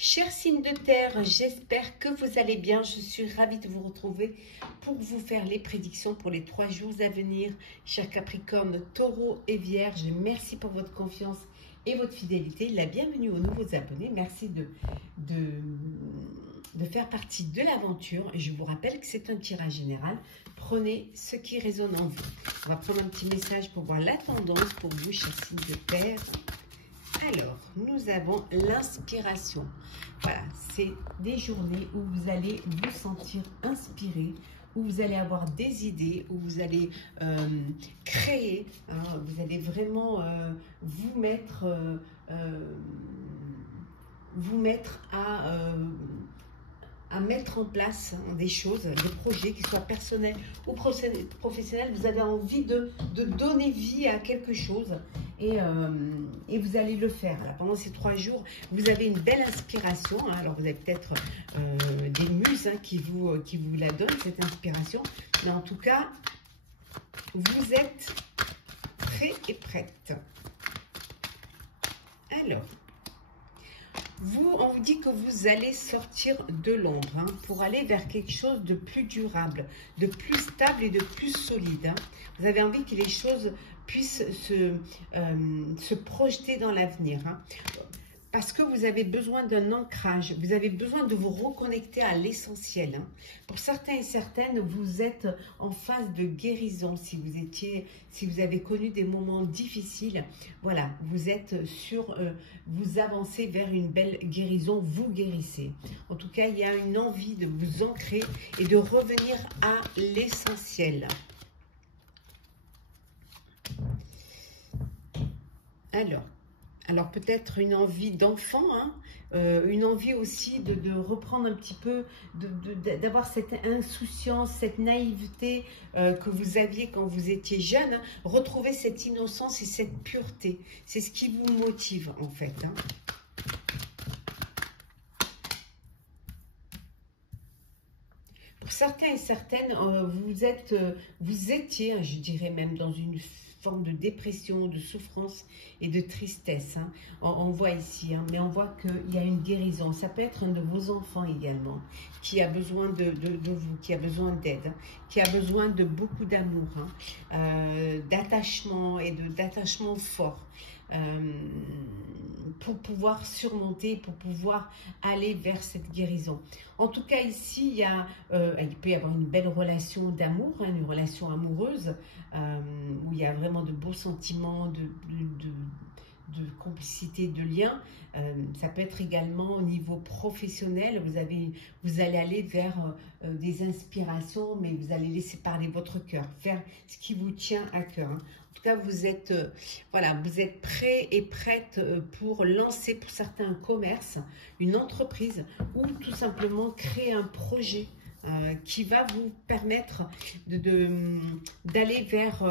Chers signes de terre, j'espère que vous allez bien. Je suis ravie de vous retrouver pour vous faire les prédictions pour les 3 jours à venir. Chers Capricorne, Taureau et Vierge, merci pour votre confiance et votre fidélité. La bienvenue aux nouveaux abonnés. Merci de faire partie de l'aventure. Je vous rappelle que c'est un tirage général. Prenez ce qui résonne en vous. On va prendre un petit message pour voir la tendance pour vous, chers signes de terre. Alors, nous avons l'inspiration. Voilà, c'est des journées où vous allez vous sentir inspiré, où vous allez avoir des idées, où vous allez créer, hein, vous allez vraiment vous mettre à mettre en place des choses, des projets, qui soient personnels ou professionnels. Vous avez envie de donner vie à quelque chose et vous allez le faire. Alors, pendant ces 3 jours, vous avez une belle inspiration. Hein. Alors, vous avez peut-être des muses hein, qui vous la donnent, cette inspiration. Mais en tout cas, vous êtes prêts et prêtes. Alors, on vous dit que vous allez sortir de l'ombre hein, pour aller vers quelque chose de plus durable, de plus stable et de plus solide. Hein. Vous avez envie que les choses puissent se projeter dans l'avenir. Hein. Parce que vous avez besoin d'un ancrage, vous avez besoin de vous reconnecter à l'essentiel. Hein. Pour certains et certaines, vous êtes en phase de guérison. Si vous avez connu des moments difficiles, voilà, vous êtes vous avancez vers une belle guérison, vous guérissez. En tout cas, il y a une envie de vous ancrer et de revenir à l'essentiel. Alors peut-être une envie d'enfant, hein, une envie aussi de reprendre un petit peu, d'avoir cette insouciance, cette naïveté que vous aviez quand vous étiez jeune. Hein, retrouver cette innocence et cette pureté. C'est ce qui vous motive en fait. Hein. Pour certains et certaines, vous étiez, je dirais même, dans une forme de dépression, de souffrance et de tristesse. Hein. On voit ici, hein, mais on voit qu'il y a une guérison. Ça peut être un de vos enfants également, qui a besoin de vous, qui a besoin d'aide, hein, qui a besoin de beaucoup d'amour, hein, d'attachement et d'attachement fort. Pour pouvoir surmonter, pour pouvoir aller vers cette guérison. En tout cas, ici, il peut y avoir une belle relation d'amour, hein, une relation amoureuse, où il y a vraiment de beaux sentiments, de complicité, de lien. Ça peut être également au niveau professionnel. Vous allez aller vers des inspirations, mais vous allez laisser parler votre cœur, faire ce qui vous tient à cœur. Hein. En tout cas, vous êtes prêts et prêtes pour lancer, pour certains, un commerce, une entreprise, ou tout simplement créer un projet qui va vous permettre d'aller vers,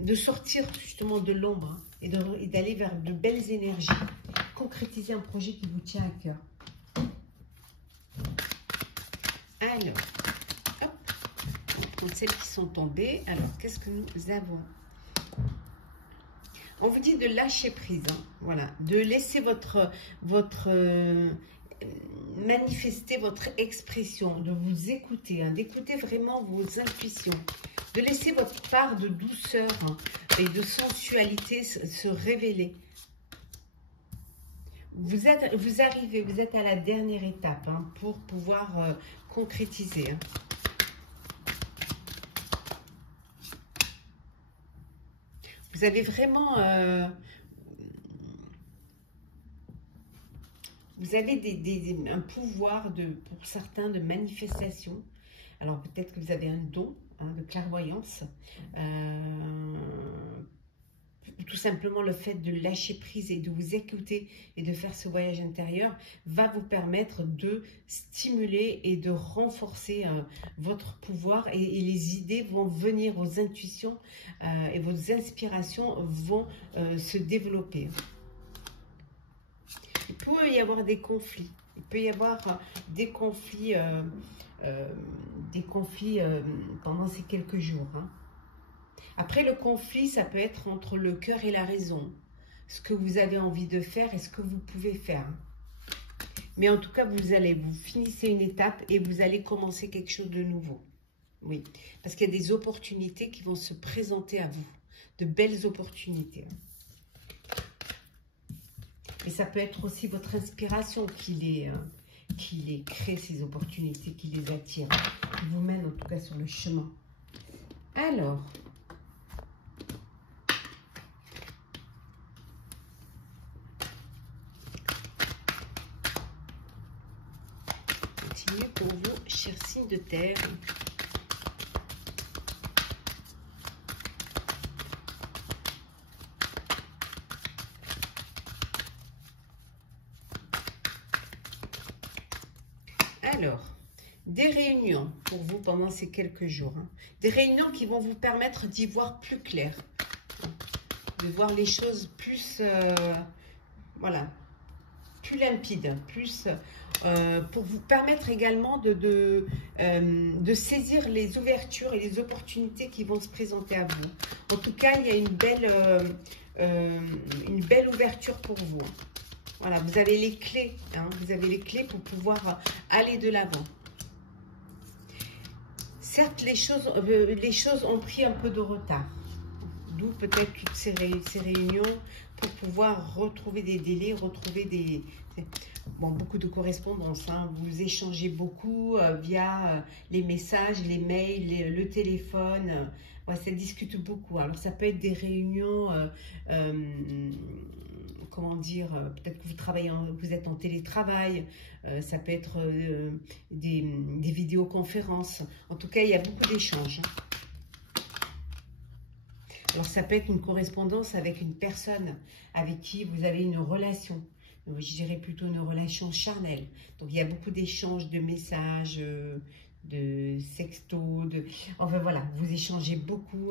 de sortir justement de l'ombre, hein, et d'aller vers de belles énergies, concrétiser un projet qui vous tient à cœur. Alors, hop, on prend celles qui sont tombées. Alors, qu'est-ce que nous avons? On vous dit de lâcher prise, hein, voilà, de laisser manifester votre expression, de vous écouter, hein, d'écouter vraiment vos intuitions, de laisser votre part de douceur hein, et de sensualité se révéler. Vous êtes à la dernière étape hein, pour pouvoir concrétiser. Hein. Vous avez vraiment... vous avez un pouvoir, pour certains, de manifestation. Alors, peut-être que vous avez un don hein, de clairvoyance. Tout simplement, le fait de lâcher prise et de vous écouter et de faire ce voyage intérieur va vous permettre de stimuler et de renforcer votre pouvoir. Et les idées vont venir, vos intuitions et vos inspirations vont se développer. Il peut y avoir des conflits. Il peut y avoir des conflits pendant ces quelques jours. Hein. Après, le conflit, ça peut être entre le cœur et la raison. Ce que vous avez envie de faire et ce que vous pouvez faire. Mais en tout cas, vous finissez une étape et vous allez commencer quelque chose de nouveau. Oui, parce qu'il y a des opportunités qui vont se présenter à vous. De belles opportunités. Et ça peut être aussi votre inspiration qui les crée, ces opportunités, qui les attire, qui vous mène en tout cas sur le chemin. Alors, continuez pour vous, chers signes de terre. Alors, des réunions pour vous pendant ces quelques jours. Hein. Des réunions qui vont vous permettre d'y voir plus clair. De voir les choses plus, voilà, plus limpides. Plus, pour vous permettre également de saisir les ouvertures et les opportunités qui vont se présenter à vous. En tout cas, il y a une belle ouverture pour vous. Hein. Voilà, vous avez les clés, hein, vous avez les clés pour pouvoir aller de l'avant. Certes, les choses ont pris un peu de retard, d'où peut-être toutes ces réunions pour pouvoir retrouver des délais, retrouver beaucoup de correspondance. Hein. Vous échangez beaucoup via les messages, les mails, le téléphone. Ouais, ça discute beaucoup. Alors, ça peut être des réunions... comment dire, peut-être que vous êtes en télétravail, ça peut être des vidéoconférences. En tout cas, il y a beaucoup d'échanges. Alors, ça peut être une correspondance avec une personne avec qui vous avez une relation. Je dirais plutôt une relation charnelle. Donc, il y a beaucoup d'échanges de messages, de sextos, enfin voilà, vous échangez beaucoup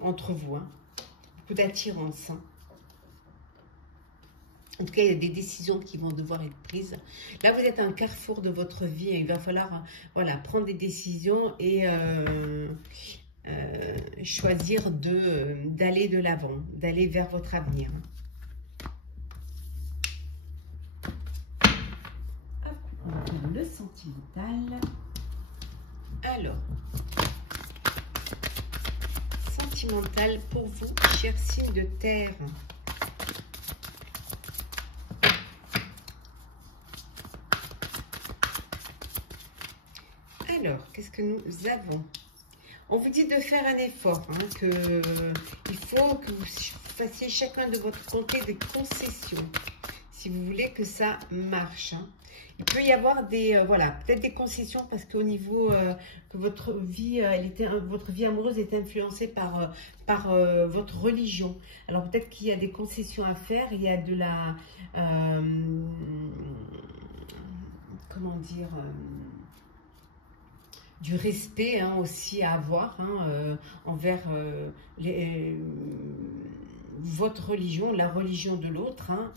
entre vous. Hein. Beaucoup d'attirance. Hein. En tout cas, il y a des décisions qui vont devoir être prises. Là, vous êtes à un carrefour de votre vie. Et il va falloir voilà, prendre des décisions et choisir d'aller de l'avant, d'aller vers votre avenir. Hop, on va faire le sentimental. Alors, sentimental pour vous, chers signes de terre. Alors, qu'est-ce que nous avons? On vous dit de faire un effort, hein, il faut que vous fassiez chacun de votre côté des concessions, si vous voulez que ça marche. Hein. Il peut y avoir voilà, peut-être des concessions parce qu'au niveau que votre vie amoureuse est influencée par votre religion. Alors peut-être qu'il y a des concessions à faire, il y a de la, comment dire, du respect hein, aussi à avoir hein, envers votre religion, la religion de l'autre. Hein,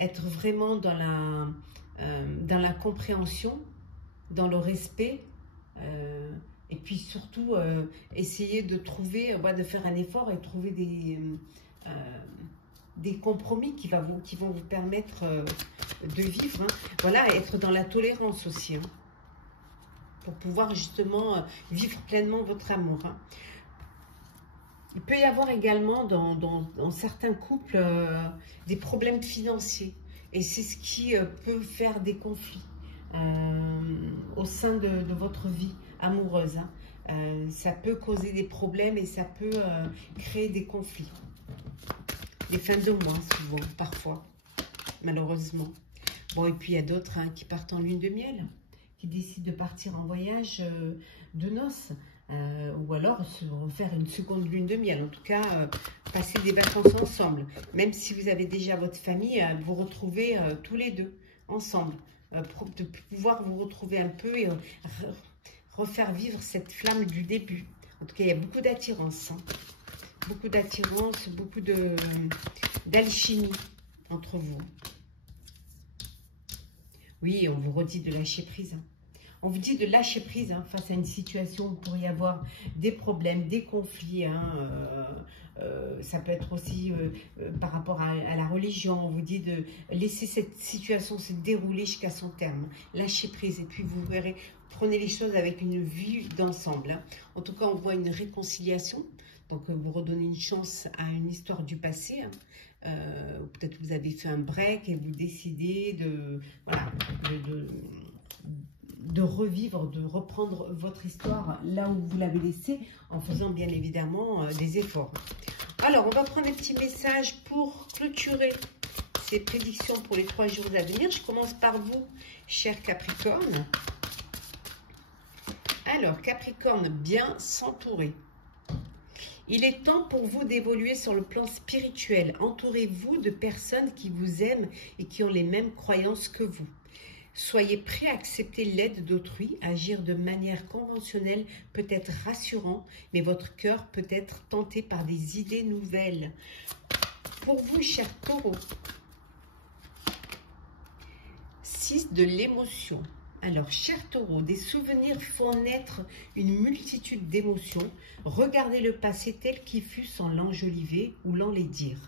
être vraiment dans la compréhension, dans le respect, et puis surtout essayer de trouver, de faire un effort et trouver des compromis qui vont vous permettre de vivre. Hein. Voilà, être dans la tolérance aussi, hein, pour pouvoir justement vivre pleinement votre amour. Hein. Il peut y avoir également dans certains couples des problèmes financiers. Et c'est ce qui peut faire des conflits au sein de votre vie amoureuse. Hein. Ça peut causer des problèmes et ça peut créer des conflits. Les fins de mois, souvent, parfois, malheureusement. Bon, et puis il y a d'autres hein, qui partent en lune de miel, qui décident de partir en voyage de noces. Ou alors faire une seconde lune de miel, en tout cas passer des vacances ensemble, même si vous avez déjà votre famille, vous retrouvez tous les deux ensemble, de pouvoir vous retrouver un peu et refaire vivre cette flamme du début. En tout cas, il y a beaucoup d'attirance, hein. Beaucoup d'attirance, beaucoup d'alchimie entre vous. Oui, on vous redit de lâcher prise, hein. On vous dit de lâcher prise hein, face à une situation où il pourrait y avoir des problèmes, des conflits, hein, ça peut être aussi par rapport à la religion. On vous dit de laisser cette situation se dérouler jusqu'à son terme. Lâchez prise et puis vous verrez, prenez les choses avec une vue d'ensemble. Hein. En tout cas, on voit une réconciliation. Donc, vous redonnez une chance à une histoire du passé. Hein. Peut-être que vous avez fait un break et vous décidez de, voilà, de revivre, de reprendre votre histoire là où vous l'avez laissée, en faisant bien évidemment des efforts. Alors, on va prendre un petit message pour clôturer ces prédictions pour les 3 jours à venir. Je commence par vous, cher Capricorne. Alors, Capricorne, bien s'entourer. Il est temps pour vous d'évoluer sur le plan spirituel. Entourez-vous de personnes qui vous aiment et qui ont les mêmes croyances que vous. Soyez prêts à accepter l'aide d'autrui. Agir de manière conventionnelle peut être rassurant, mais votre cœur peut être tenté par des idées nouvelles. Pour vous, cher Taureau, 6 de l'émotion. Alors, cher Taureau, des souvenirs font naître une multitude d'émotions. Regardez le passé tel qu'il fut sans l'enjoliver ou l'enlaidir.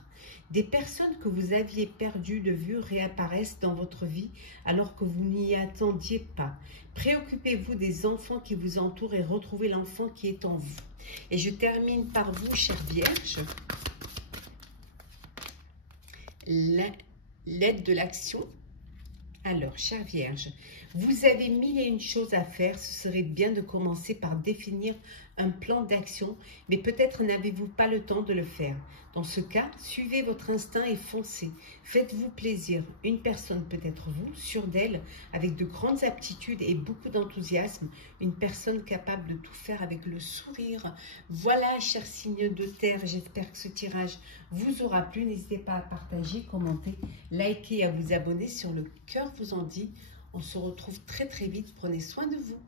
Des personnes que vous aviez perdues de vue réapparaissent dans votre vie alors que vous n'y attendiez pas. Préoccupez-vous des enfants qui vous entourent et retrouvez l'enfant qui est en vous. Et je termine par vous, chère Vierge. L'aide de l'action. Alors, chère Vierge, vous avez 1001 choses à faire. Ce serait bien de commencer par définir un plan d'action, mais peut-être n'avez-vous pas le temps de le faire. Dans ce cas, suivez votre instinct et foncez. Faites-vous plaisir. Une personne peut être vous, sûre d'elle, avec de grandes aptitudes et beaucoup d'enthousiasme. Une personne capable de tout faire avec le sourire. Voilà, chers signes de terre, j'espère que ce tirage vous aura plu. N'hésitez pas à partager, commenter, liker et à vous abonner sur Le Cœur vous en dit. On se retrouve très très vite. Prenez soin de vous.